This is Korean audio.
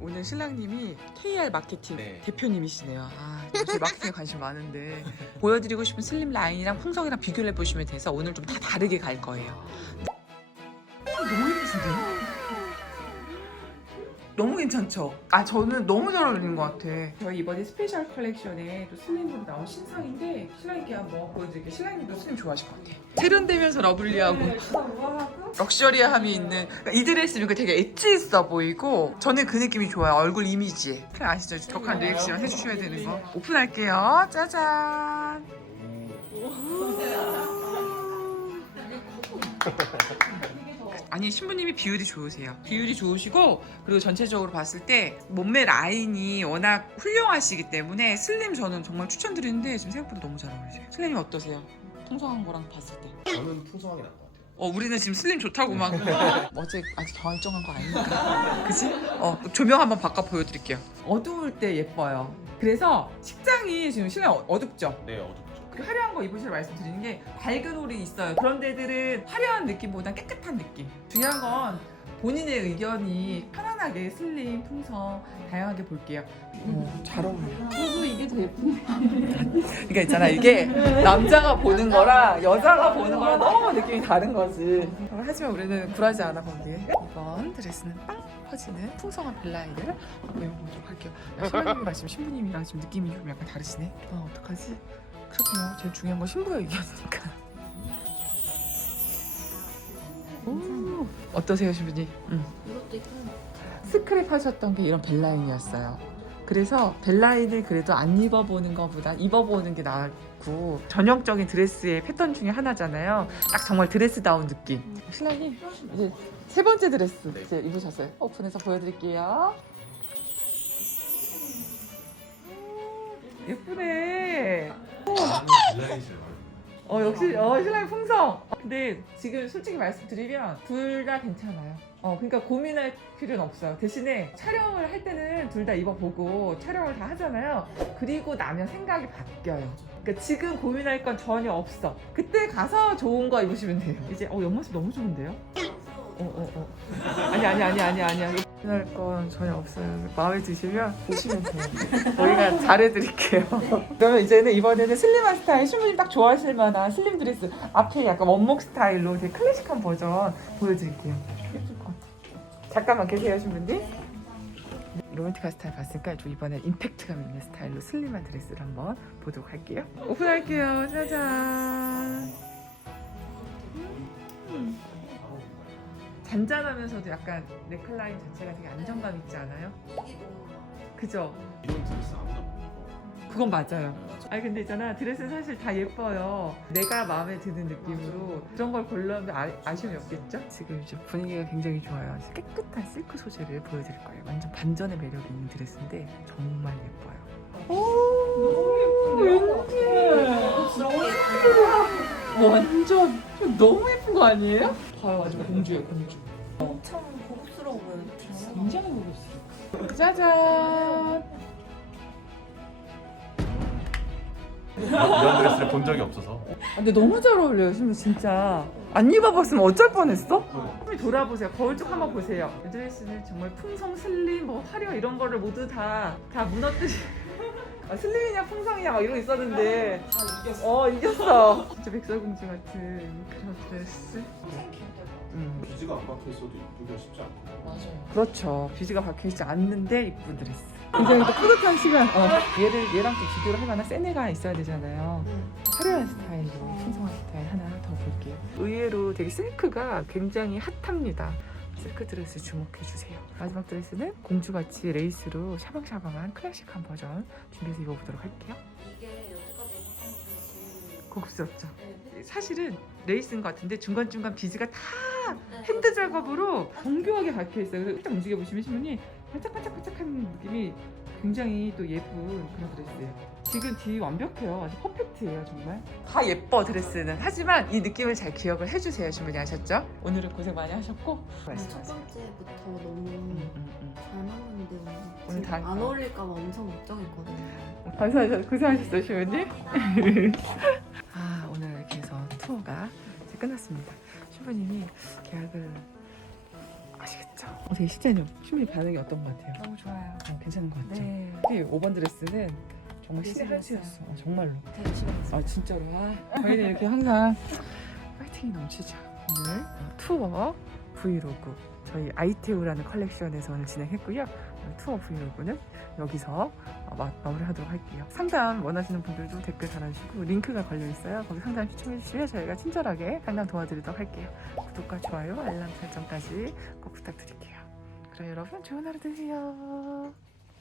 오늘 신랑님이 KR 마케팅 네. 대표님이시네요. 아, 제 마케팅에 관심 많은데 보여드리고 싶은 슬림 라인이랑 풍성이랑 비교를 해보시면 돼서 오늘 좀 다 다르게 갈 거예요. 너무 예쁘신데요? 너무 괜찮죠? 아 저는 너무 잘 어울리는 것 같아. 저희 이번에 스페셜 컬렉션에 또 슬림으로 나온 신상인데 신랑님께 한번 보여드릴게요. 신랑님도 슬림 좋아하실 것 같아요. 세련되면서 러블리하고 럭셔리함이 있는 그러니까 이 드레스는 되게 엣지 있어 보이고 저는 그 느낌이 좋아요. 얼굴 이미지 그 아시죠? 격한 리액션 해주셔야 되는 거. 오픈할게요. 짜잔 아니 신부님이 비율이 좋으세요 비율이 좋으시고 그리고 전체적으로 봤을 때 몸매 라인이 워낙 훌륭하시기 때문에 슬림 저는 정말 추천드리는데 지금 생각보다 너무 잘 어울리세요 슬림이 어떠세요? 통성한 거랑 봤을 때 저는 풍성하게 나은 것 같아요. 어 우리는 지금 슬림 좋다고 막 어제 아직 결정한 거 아니니까 그치? 어 조명 한번 바꿔 보여드릴게요 어두울 때 예뻐요 그래서 식장이 지금 신랑 어- 어둡죠? 네, 어둡죠. 그리고 화려한 거 입으시라 말씀드리는 게 밝은 홀이 있어요. 그런 데들은 화려한 느낌보다 깨끗한 느낌. 중요한 건 본인의 의견이 편안하게 슬림, 풍성 다양하게 볼게요. 어, 잘 어울려요 저도 이게 더 예쁜데. 그러니까 있잖아 이게 남자가 보는 거랑 여자가 보는 거랑 너무 느낌이 다른 거지. 하지만 우리는 굴하지 않아 거기에. 이번 드레스는 빵 퍼지는 풍성한 벨라이를 외워보도록 할게요. 야, 신부님 말씀 신부님이랑 지금 느낌이 좀 약간 다르시네. 아 어떡하지? 그래도 뭐 제일 중요한 건 신부의 의견이니까 어떠세요 신부님? 음. 이것도 있고. 스크랩 하셨던 게 이런 벨라인이었어요. 그래서 벨라인을 그래도 안 입어보는 것보다 입어보는 게 나았고 전형적인 드레스의 패턴 중에 하나잖아요. 딱 정말 드레스다운 느낌. 신랑님 이제 세 번째 드레스 네. 이제 입으셨어요. 오픈해서 보여드릴게요. 예쁘네. 어 역시 어 신랑이 풍성. 근데 지금 솔직히 말씀드리면 둘 다 괜찮아요. 어 그러니까 고민할 필요는 없어요. 대신에 촬영을 할 때는 둘 다 입어보고 촬영을 다 하잖아요. 그리고 나면 생각이 바뀌어요. 그러니까 지금 고민할 건 전혀 없어. 그때 가서 좋은 거 입으시면 돼요. 이제 어 옆모습 너무 좋은데요? 어. 아니 아니 아니 아니 아니야. 고민할 건 전혀 없어요. 마음에 드시면 보시면 돼요. 저희가 잘해드릴게요. 그러면 이제는 이번에는 슬림한 스타일, 신부님 딱 좋아하실 만한 슬림 드레스 앞에 약간 원목 스타일로 되게 클래식한 버전 보여드릴게요. 예쁠 것 같아요. 잠깐만 계세요, 신부님. 로맨틱한 스타일 봤으니까 저 이번엔 임팩트감 있는 스타일로 슬림한 드레스를 한번 보도록 할게요. 오픈할게요. 짜잔. 잔잔하면서도 약간 넥라인 자체가 되게 안정감 있지 않아요? 그죠? 이런 드레스 아무나 못 입어. 그건 맞아요. 아니 근데 있잖아 드레스는 사실 다 예뻐요. 내가 마음에 드는 느낌으로 그런 걸 골라면 아, 아쉬움이 없겠죠? 지금 이제 분위기가 굉장히 좋아요. 깨끗한 실크 소재를 보여드릴 거예요. 완전 반전의 매력이 있는 드레스인데 정말 예뻐요. 오, 왠지 완전 너무 예쁜 거 아니에요? 아주 공주예요, 공주. 엄청 고급스러워 보여요. 굉장히 고급스러워. 짜잔. 이런 드레스를 본 적이 없어서. 아, 근데 너무 잘 어울려요, 신부 진짜. 안 입어봤으면 어쩔 뻔했어? 신부 돌아보세요. 거울 쪽 한번 보세요. 이 드레스는 정말 풍성, 슬림, 뭐 화려 이런 거를 모두 다 다 무너뜨리. 아, 슬림이냐 풍성이냐 막 이러고 있었는데 어 이겼어. 진짜 백설공주 같은 그런 드레스. 음. 비즈가 안 박혀 있어도 입기가 쉽지 않고. 맞아요. 그렇죠. 비즈가 박혀있지 않는데 이쁜 드레스. 굉장히 또 뿌듯한 시간. 어. 얘를 얘랑 또 비교를 할 만한 센 애가 있어야 되잖아요. 화려한 스타일로 풍성한 스타일 하나 더 볼게요. 의외로 되게 실크가 굉장히 핫합니다. 실크 드레스 주목해 주세요. 마지막 드레스는 공주같이 레이스로 샤방샤방한 클래식한 버전 준비해서 입어보도록 할게요. 이게 여기까지 제일 고급스럽죠. 네. 사실은 레이스인 것 같은데 중간중간 비즈가 다 네. 핸드 작업으로 정교하게 박혀 있어요. 그래서 살짝 움직여 보시면 신문이 반짝반짝반짝한 느낌이 굉장히 또 예쁜 그런 드레스예요. 지금 뒤 완벽해요. 아주 퍼펙트예요, 정말. 다 예뻐 드레스는. 하지만 이 느낌을 잘 기억을 해주세요, 신부님 아셨죠? 오늘은 고생 많이 하셨고. 첫 번째부터 너무 음, 음, 음. 잘 맞는데 오늘 오늘 다- 안 어울릴까봐 엄청 걱정했거든요. 감사하셨, 고생하셨어요, 신부님. 아, 오늘 이렇게 해서 투어가 이제 끝났습니다. 신부님이 계약을 아시겠죠? 어떻게 식자님 심리 반응이 어떤 것 같아요? 너무 좋아요. 어, 괜찮은 것 같죠? 네. 특히 5번 드레스는 정말 신의 한 예술이었어요. 수였어. 어, 정말로. 아 진짜로. 아, 저희는 이렇게 항상 파이팅이 넘치죠. 오늘 투어 브이로그 저희 아이테우라는 컬렉션에서 오늘 진행했고요. 투어 브이로그는 여기서 어, 마, 마무리하도록 할게요. 상담 원하시는 분들도 댓글 달아주시고 링크가 걸려 있어요. 거기 상담 시청해 주시면 저희가 친절하게 상담 도와드리도록 할게요. 구독과 좋아요, 알람 설정까지 꼭 부탁드릴게요. 그럼 여러분 좋은 하루 되세요.